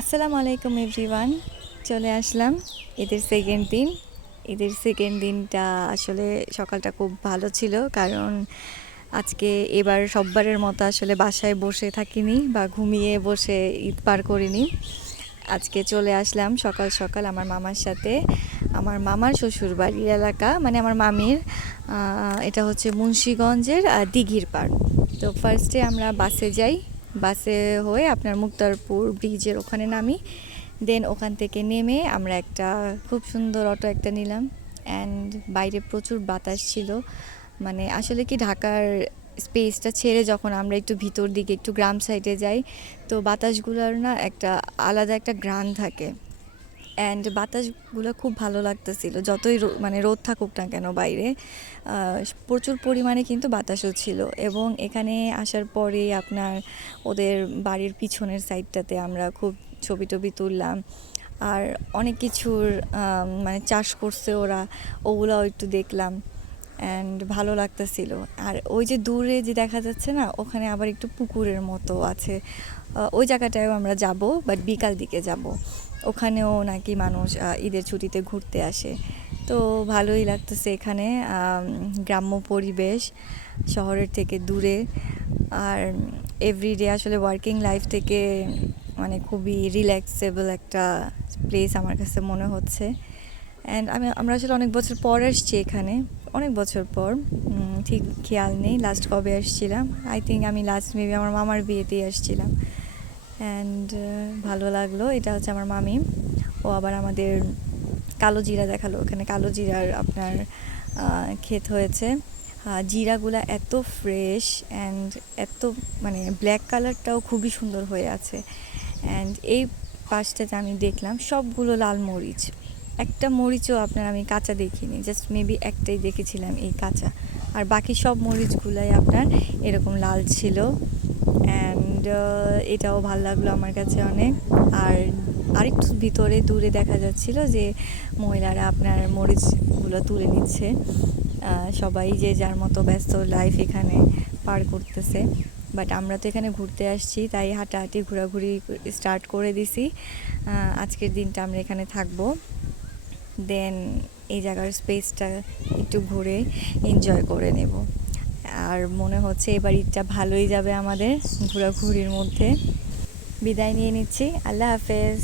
আসসালামু আলাইকুম এভরিওয়ান। চলে আসলাম ঈদের সেকেন্ড দিন। ঈদের সেকেন্ড দিনটা আসলে সকালটা খুব ভালো ছিল, কারণ আজকে এবার সববারের মতো আসলে বাসায় বসে থাকিনি বা ঘুমিয়ে বসে ঈদ পার করিনি। আজকে চলে আসলাম সকাল সকাল আমার মামার সাথে। আমার মামার শ্বশুর বাড়ির এলাকা, মানে আমার মামির, এটা হচ্ছে মুন্সিগঞ্জের দিঘির পাড়। তো ফার্স্টে আমরা বাসে যাই, বাসে হয়ে আপনার মুক্তারপুর ব্রিজের ওখানে নামি। দেন ওখান থেকে নেমে আমরা একটা খুব সুন্দর অটো একটা নিলাম। অ্যান্ড বাইরে প্রচুর বাতাস ছিল, মানে আসলে কি ঢাকার স্পেসটা ছেড়ে যখন আমরা একটু ভিতর দিকে একটু গ্রাম সাইডে যাই, তো বাতাসগুলোর না একটা আলাদা একটা ঘ্রাণ থাকে। অ্যান্ড বাতাসগুলো খুব ভালো লাগতেছিল, যতই মানে রোদ থাকুক না কেন বাইরে, প্রচুর পরিমাণে কিন্তু বাতাসও ছিল। এবং এখানে আসার পরে আপনার ওদের বাড়ির পিছনের সাইডটাতে আমরা খুব ছবি টবি তুললাম। আর অনেক কিছুর মানে চাষ করছে ওরা, ওগুলাও একটু দেখলাম। অ্যান্ড ভালো লাগতেছিল। আর ওই যে দূরে যে দেখা যাচ্ছে না, ওখানে আবার একটু পুকুরের মতো আছে। ওই জায়গাটায়ও আমরা যাব, বাট বিকাল দিকে যাব। ওখানেও নাকি মানুষ ঈদের ছুটিতে ঘুরতে আসে। তো ভালোই লাগতেছে এখানে, গ্রাম্য পরিবেশ, শহরের থেকে দূরে। আর এভরিডে আসলে ওয়ার্কিং লাইফ থেকে মানে খুবই রিল্যাক্সেবল একটা প্লেস আমার কাছে মনে হচ্ছে। অ্যান্ড আমরা আসলে অনেক বছর পর আসছি এখানে, অনেক বছর পর। ঠিক খেয়াল নেই লাস্ট কবে আসছিলাম। আই থিঙ্ক আমি লাস্ট মেবি আমার মামার বিয়েতেই আসছিলাম। অ্যান্ড ভালো লাগলো। এটা হচ্ছে আমার মামি। ও আবার আমাদের কালো জিরা দেখালো, ওখানে কালো জিরার আপনার ক্ষেত হয়েছে। জিরাগুলা এত ফ্রেশ অ্যান্ড এত মানে ব্ল্যাক কালারটাও খুবই সুন্দর হয়ে আছে। অ্যান্ড এই পাশটাতে আমি দেখলাম সবগুলো লাল মরিচ, একটা মরিচও আপনার আমি কাঁচা দেখিনি, জাস্ট মেবি একটাই দেখেছিলাম এই কাঁচা। আর বাকি সব মরিচগুলাই আপনার এরকম লাল ছিল। অ্যান্ড এটাও ভাল লাগলো আমার কাছে অনেক। আর আরেকটু ভিতরে দূরে দেখা যাচ্ছিল যে মহিলারা আপনার মরিচগুলো তুলে নিচ্ছে। সবাই যে যার মতো ব্যস্ত লাইফ এখানে পার করতেছে। বাট আমরা তো এখানে ঘুরতে আসছি, তাই হাঁটাহাঁটি ঘোরাঘুরি স্টার্ট করে দিছি। আজকের দিনটা আমরা এখানে থাকবো। দেন এই জায়গার স্পেসটা একটু ঘুরে এনজয় করে নেব। আর মনে হচ্ছে এবার ঈদটা ভালোই যাবে আমাদের ঘোরাঘুরির মধ্যে। বিদায় নিয়ে নিচ্ছি। আল্লাহ হাফেজ।